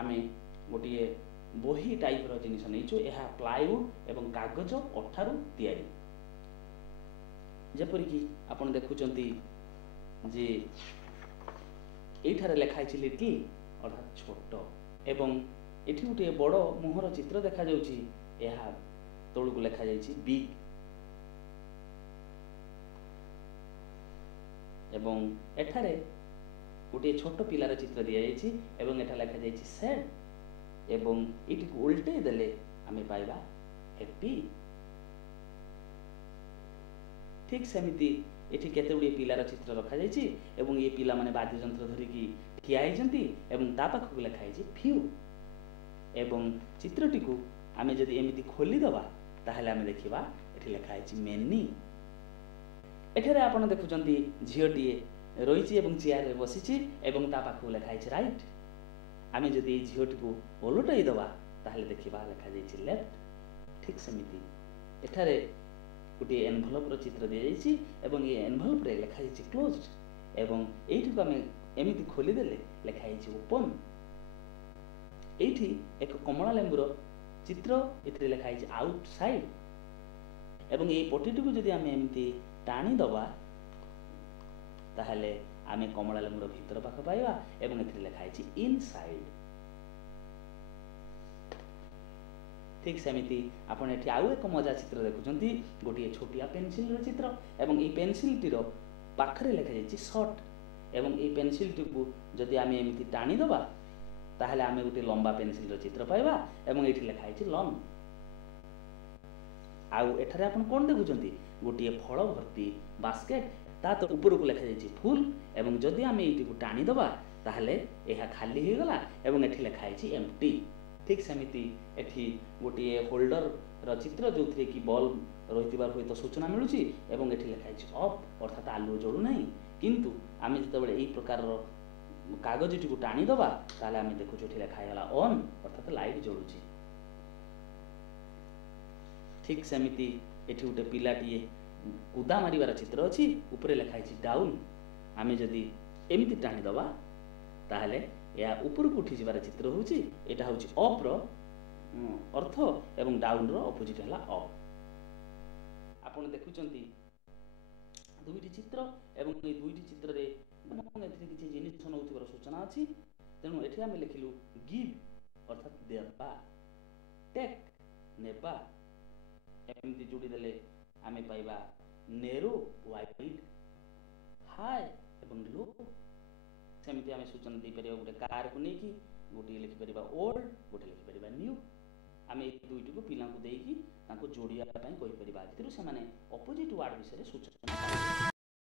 आमे गोटे बही टाइप जिनिस नहीं यह प्लाईवुड एवं कागज अठारू तैयारी जेपरिक आपन देखुचंती जे एठारे लिखाई लिटिल अर्थात छोट एवं एठी गोटे बड़ मुहर चित्र देखा जाउची यह तौड़ को लिखा जाइए बिग एवं एठारे गोटे छोट पिलार चित्र दि जाइए एवं एठा लिखा जाइए सैड एवं इटी को उल्टे देले आमे पाइबा हैप्पी। ठीक सेमिति एठी केते गुडी पिलार चित्र रखा जाइए एवं ये पिला माने वाद्य यंत्र धरिकी ठिया होइछंती एवं ता पाखक लिखा जाइए फ्यू एवं चित्रटी को आमे जदि एमिति खोली दबा ताहले आमे देखिबा एठी लिखा है मेनी। एठारे आपण देखुचंती झियोटीए रहिछि एवं चेयर रे बसिछि एवं ता पाखु लिखा है राइट। आमे जदि झियोटी को ओलटाई दबा ताहले देखिबा लिखा जाइछि लेफ्ट। ठीक सेमिति एठारे गोटे एनभलप रो चित्र दि जाइछि एवं ये एनभलप रे लिखा जाइछि क्लोज्ड एवं एठी को आमे एमिति खोली देले लिखा जाइछि ओपन। एठी एक कमला लेंबुर चित्र एथिरे लिखा है आउटसाइड एवं ये पटीटी को जदि आमे एमती टाणी दबा ताहले आमे कमला लेंबुर भीतर पाख पाइबा एवं एथिरे लिखा है इनसाइड। ठीक सेमिति आपण एठी आउ एक मजा चित्र देखुचंती गोटे छोटिया पेंसिल रो चित्र एवं ये पेंसिल टीर पाखरे लिखा जाइछि शॉर्ट एवं ये पेंसिल टी को जदि आमे एमती टाणी दबा ताहले आमे गोटे लंबा पेंसिल रो चित्र पाइबा एवं एठी लिखा है लॉन्ग। आउ एठारे आपण कोन देखुचंती गोटे फल भर्ती बास्केट ता तो ऊपर को लिखा जाइछि फुल एवं जदि आमे एठी को टाणी दबा ताहले एहा खाली हे गला एवं एठी लिखा है एम्प्टी। ठीक सेमिति एठी गोटे होल्डर रो चित्र जोथरे की बल्ब रहितिबार होय तो सूचना मिलुची एवं एठी लिखा है ऑफ अर्थात आलू जळू नाही किंतु आमे जतबेले एई प्रकार रो कागजटी को टाणी दबा ताले आमे देखु जोठी लिखा हैला ऑन अर्थात लाइट जळुची। ठीक सेमिति एठी गोटे पिलाटीए कुदा मारिबार चित्र अछि ऊपर लिखा है डाउन आमे जदि एमिति टाणी दबा ताहले या ऊपर को उठी जिबार चित्र होउची एटा होउची अप रो अर्थ एवं डाउन रो अपोजिट हैला अप। आपण देखुचंती दुईटी चित्र एवं ए दुईटी चित्र रे एथिरे किछि जिनिस नउथिबार सूचना अछि तेनु एठी आमे लिखिलु गिव अर्थात देबा टेक नेबा एमती जोड़ी देले आमे पाइबा नेरो वाइड हाई एवं लो। सेमती आमे सूचना दे परिबा गोटे कार को नेकी गोटे लिखि परिबा ओल्ड गोटे लिखि परिबा न्यू। आमे ए दुईटी को पिला को देकी ताको जोड़िया पई कहि परिबा जेतरु से माने अपोजिट वर्ड विषय सूचना